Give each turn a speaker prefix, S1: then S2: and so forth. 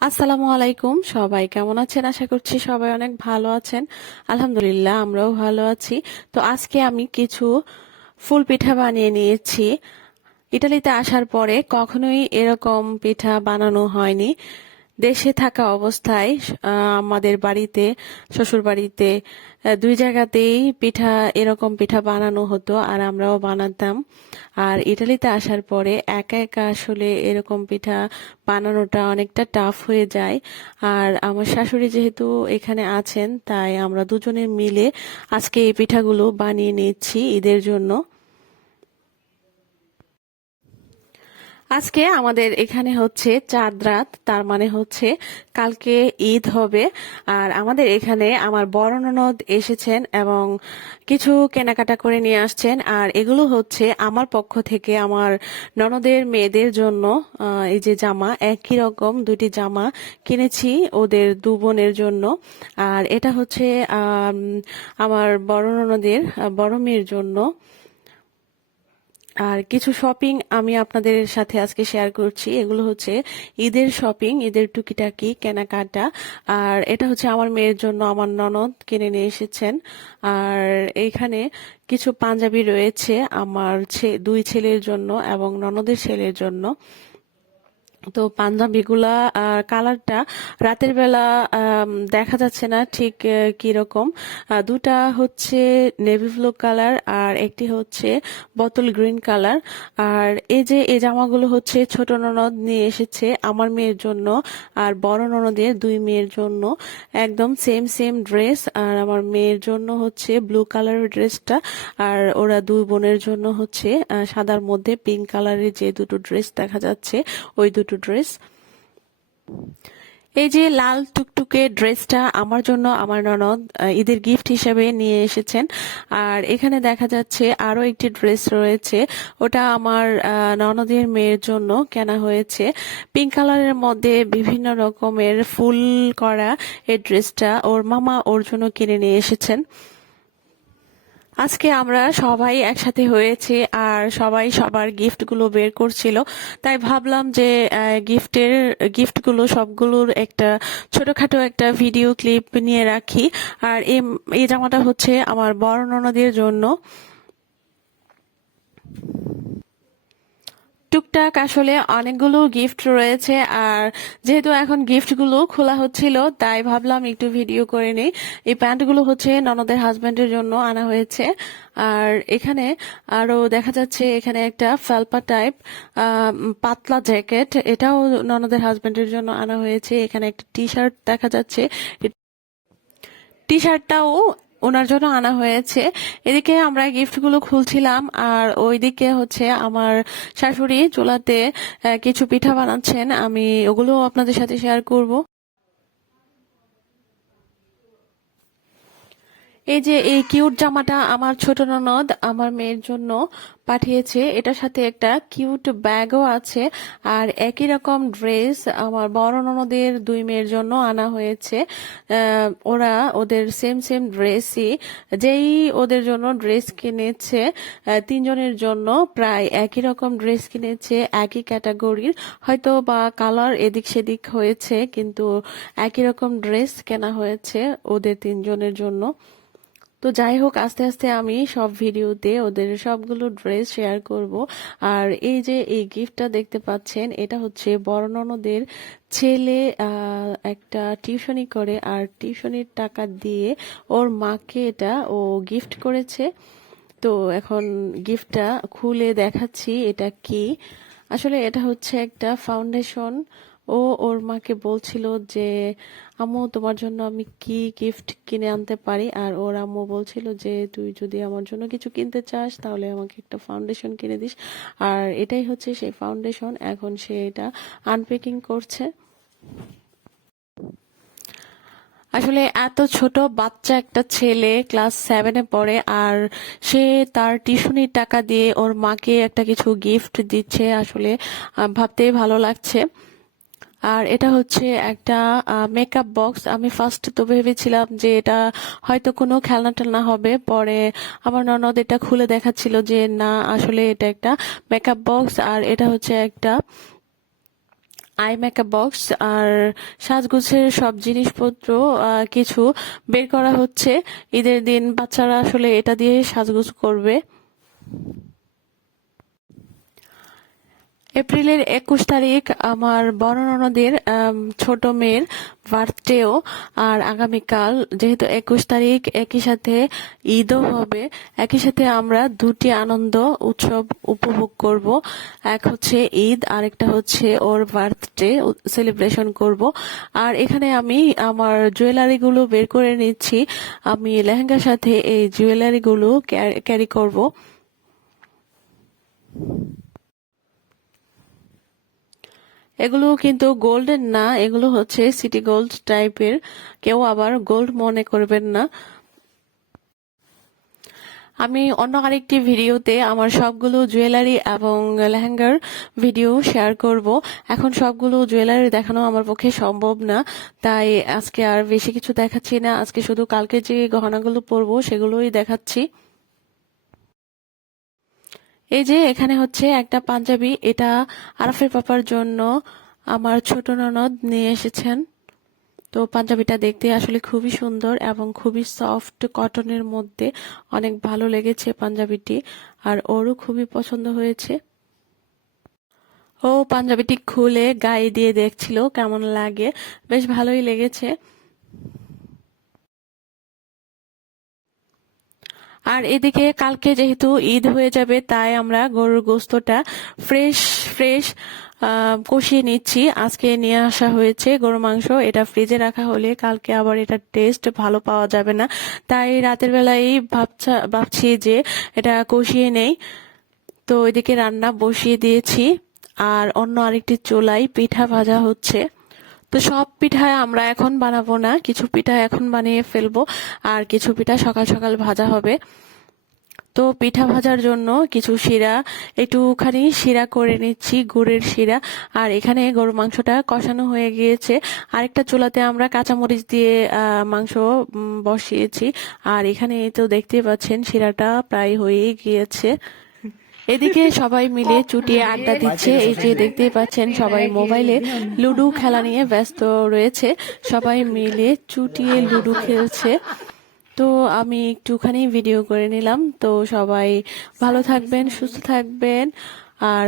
S1: আসসালামু আলাইকুম, সবাই কেমন আছেন? আশা করছি সবাই অনেক ভালো আছেন। আলহামদুলিল্লাহ, আমরাও ভালো আছি। তো আজকে আমি কিছু ফুল পিঠা বানিয়ে নিয়েছি। ইটালিতে আসার পরে কখনোই এরকম পিঠা বানানো হয়নি। দেশে থাকা অবস্থায় আমাদের বাড়িতে শ্বশুর বাড়িতে দুই জায়গাতেই পিঠা, এরকম পিঠা বানানো হতো আর আমরাও বানাতাম। আর ইটালিতে আসার পরে একা একা আসলে এরকম পিঠা বানানোটা অনেকটা টাফ হয়ে যায়। আর আমার শাশুড়ি যেহেতু এখানে আছেন, তাই আমরা দুজনে মিলে আজকে এই পিঠাগুলো বানিয়ে নিচ্ছি ঈদের জন্য। আজকে আমাদের এখানে হচ্ছে চাঁদ রাত, তার মানে হচ্ছে কালকে ঈদ হবে। আর আমাদের এখানে আমার বড় ননদ এসেছেন এবং কিছু কেনাকাটা করে নিয়ে আসছেন। আর এগুলো হচ্ছে আমার পক্ষ থেকে আমার ননদের মেয়েদের জন্য এই যে জামা, একই রকম দুটি জামা কিনেছি ওদের দু বোনের জন্য। আর এটা হচ্ছে আমার বড় ননদের বড় মেয়ের জন্য। আর কিছু শপিং আমি আপনাদের সাথে আজকে শেয়ার করছি। এগুলো হচ্ছে ঈদের শপিং ঈদের টুকিটাকি, কেনাকাটা। আর এটা হচ্ছে আমার মেয়ের জন্য, আমার ননদ কিনে নিয়ে এসেছেন। আর এইখানে কিছু পাঞ্জাবি রয়েছে আমার দুই ছেলের জন্য এবং ননদের ছেলের জন্য। তো পাঞ্জাবিগুলা আর কালারটা রাতের বেলা দেখা যাচ্ছে না ঠিক কি রকম দুটা হচ্ছে নেভি ব্লু কালার আর একটি হচ্ছে বোতল গ্রিন কালার আর এই যে, এই জামাগুলো হচ্ছে ছোট ননদ নিয়ে এসেছে আমার মেয়ের জন্য আর বড় ননদের দুই মেয়ের জন্য। একদম সেম সেম ড্রেস আর আমার মেয়ের জন্য হচ্ছে ব্লু কালারের ড্রেসটা আর ওরা দুই বোনের জন্য হচ্ছে সাদার মধ্যে পিঙ্ক কালারের যে দুটো ড্রেস দেখা যাচ্ছে, ওই দুটো ড্রেস এই যে লাল টুকটুকে ড্রেসটা আমার জন্য আমার ননদ ঈদের গিফট হিসেবে নিয়ে এসেছেন। আর এখানে দেখা যাচ্ছে আরও একটি ড্রেস রয়েছে। ওটা আমার ননদের মেয়ের জন্য কেনা হয়েছে। পিঙ্ক কালারের মধ্যে বিভিন্ন রকমের ফুল করা এই ড্রেসটা ওর মামা ওর জন্য কিনে নিয়ে এসেছেন। আজকে আমরা সবাই একসাথে হয়েছি আর সবাই সবার গিফটগুলো বের করছিল। তাই ভাবলাম যে গিফটের, গিফটগুলো সবগুলোর একটা ছোটখাটো একটা ভিডিও ক্লিপ নিয়ে রাখি। আর এই জামাটা হচ্ছে আমার বড় ননদের জন্য। টুকটাক আসলে অনেকগুলো গিফট রয়েছে, আর যেহেতু এখন গিফটগুলো খোলা হচ্ছিল, তাই ভাবলাম একটু ভিডিও করে নিই। এই প্যান্টগুলো হচ্ছে ননদের হাজবেন্ডের জন্য আনা হয়েছে। আর এখানে আরও দেখা যাচ্ছে, এখানে একটা ফেলপা টাইপ পাতলা জ্যাকেট এটাও ননদের হাজবেন্ডের জন্য আনা হয়েছে। এখানে একটা টি শার্ট দেখা যাচ্ছে। টি শার্টটাও ওনার জন্য আনা হয়েছে। এদিকে আমরা গিফটগুলো খুলছিলাম, আর ওইদিকে হচ্ছে আমার শাশুড়ি চুলাতে কিছু পিঠা বানাচ্ছেন। আমি ওগুলো আপনাদের সাথে শেয়ার করব। এই যে এই কিউট জামাটা আমার ছোট ননদ আমার মেয়ের জন্য পাঠিয়েছে, এটার সাথে একটা কিউট ব্যাগও আছে, আর একই রকম ড্রেস আমার বড় ননদের দুই মেয়ের জন্য আনা হয়েছে। ওরা ওদের সেম সেম ড্রেসই যেই ওদের জন্য ড্রেস কিনেছে তিনজনের জন্য প্রায় একই রকম ড্রেস কিনেছে, একই ক্যাটাগরির হয়তো বা কালার এদিক সেদিক হয়েছে, কিন্তু একই রকম ড্রেস কেনা হয়েছে ওদের তিনজনের জন্য। তো যাই হোক, আস্তে আস্তে আমি সব ভিডিওতে ওদের সবগুলো ড্রেস শেয়ার করব। আর এই যে এই গিফটটা দেখতে পাচ্ছেন, এটা হচ্ছে বড় ননদের ছেলে একটা টিউশনি করে। আর টিউশনির টাকা দিয়ে ওর মাকে এটা ও গিফট করেছে। তো এখন গিফটটা খুলে দেখাচ্ছি, এটা কি? আসলে এটা হচ্ছে একটা ফাউন্ডেশন ও ওর মাকে বলছিল যে, আম্মু, তোমার জন্য আমি কি গিফট কিনে আনতে পারি? আর ওর আম্মু বলছিল যে, তুই যদি আমার জন্য কিছু কিনতে চাস, তাহলে আমাকে একটা ফাউন্ডেশন কিনে দিস। আর এটাই হচ্ছে সেই ফাউন্ডেশন এখন সে এটা আনপ্যাকিং করছে। আসলে এত ছোট বাচ্চা একটা ছেলে ক্লাস সেভেনে পড়ে, আর সে তার টিউশনির টাকা দিয়ে ওর মাকে একটা কিছু গিফট দিচ্ছে। আসলে ভাবতেই ভালো লাগছে। আর এটা হচ্ছে একটা মেকআপ বক্স আমি ফার্স্ট তো ভেবেছিলাম যে এটা হয়তো কোনো খেলনা টেলনা হবে। পরে আমার ননদ এটা খুলে দেখাচ্ছিল যে না, আসলে এটা একটা মেকআপ বক্স আর এটা হচ্ছে একটা আই মেকআপ বক্স আর সাজগোছের সব জিনিসপত্র কিছু বের করা হচ্ছে। ঈদের দিন বাচ্চারা আসলে এটা দিয়ে সাজগোজ করবে। এপ্রিলের একুশ তারিখ আমার বড় ননদের ছোট মেয়ের বার্থডেও। আর আগামীকাল, যেহেতু একুশ তারিখ, একই সাথে ঈদও হবে, একই সাথে আমরা দুটি আনন্দ উৎসব উপভোগ করব। এক হচ্ছে ঈদ আর একটা হচ্ছে ওর বার্থডে সেলিব্রেশন করব। আর এখানে আমি আমার জুয়েলারি গুলো বের করে নিচ্ছি। আমি লেহেঙ্গার সাথে এই জুয়েলারি গুলো ক্যারি করব। এগুলো কিন্তু গোল্ডের না, এগুলো হচ্ছে সিটি গোল্ড টাইপের কেউ আবার গোল্ড মনে করবেন না। আমি অন্য আরেকটি ভিডিওতে আমার সবগুলো জুয়েলারি এবং লেহেঙ্গার ভিডিও শেয়ার করব। এখন সবগুলো জুয়েলারি দেখানো আমার পক্ষে সম্ভব না, তাই আজকে আর বেশি কিছু দেখাচ্ছি না। আজকে শুধু কালকে যে গহনাগুলো পরবো সেগুলোই দেখাচ্ছি। এই যে এখানে হচ্ছে একটা পাঞ্জাবি, এটা আরাফের পাপার জন্য আমার ছোট ননদ নিয়ে এসেছেন। তো পাঞ্জাবিটা দেখতে আসলে খুবই সুন্দর এবং খুবই সফট কটনের মধ্যে অনেক ভালো লেগেছে পাঞ্জাবিটি, আর ওরও খুবই পছন্দ হয়েছে। ও পাঞ্জাবিটি খুলে গায়ে দিয়ে দেখছিল, কেমন লাগে। বেশ ভালোই লেগেছে। আর এদিকে কালকে যেহেতু ঈদ হয়ে যাবে, তাই আমরা গরুর গোস্তটা ফ্রেশ ফ্রেশ কষিয়ে নিচ্ছি। আজকে নিয়ে আসা হয়েছে গরু মাংস। এটা ফ্রিজে রাখা হলে কালকে আবার এটা টেস্ট ভালো পাওয়া যাবে না। তাই রাতের বেলায় ভাবছা, ভাবছি যে এটা কষিয়ে নেই। তো এদিকে রান্না বসিয়ে দিয়েছি। আর অন্য আরেকটি চুলাই পিঠা ভাজা হচ্ছে। তো সব পিঠা আমরা এখন বানাবো না। কিছু পিঠা এখন বানিয়ে ফেলব, আর কিছু পিঠা সকাল সকাল ভাজা হবে। তো পিঠা ভাজার জন্য কিছু শিরা, একটুখানি শিরা করে নিচ্ছি, গুড়ের শিরা। আর এখানে গরু মাংসটা কষানো হয়ে গিয়েছে। আরেকটা চুলাতে আমরা কাঁচামরিচ দিয়ে মাংস বসিয়েছি। আর এখানে তো দেখতেই পাচ্ছেন, শিরাটা প্রায় হয়েই গিয়েছে। এদিকে সবাই মিলে চুটিয়ে আড্ডা দিচ্ছে। এই যে দেখতেই পাচ্ছেন সবাই মোবাইলে লুডো খেলা নিয়ে ব্যস্ত রয়েছে। সবাই মিলে চুটিয়ে লুডো খেলছে। তো আমি একটুখানি ভিডিও করে নিলাম। তো সবাই ভালো থাকবেন, সুস্থ থাকবেন। আর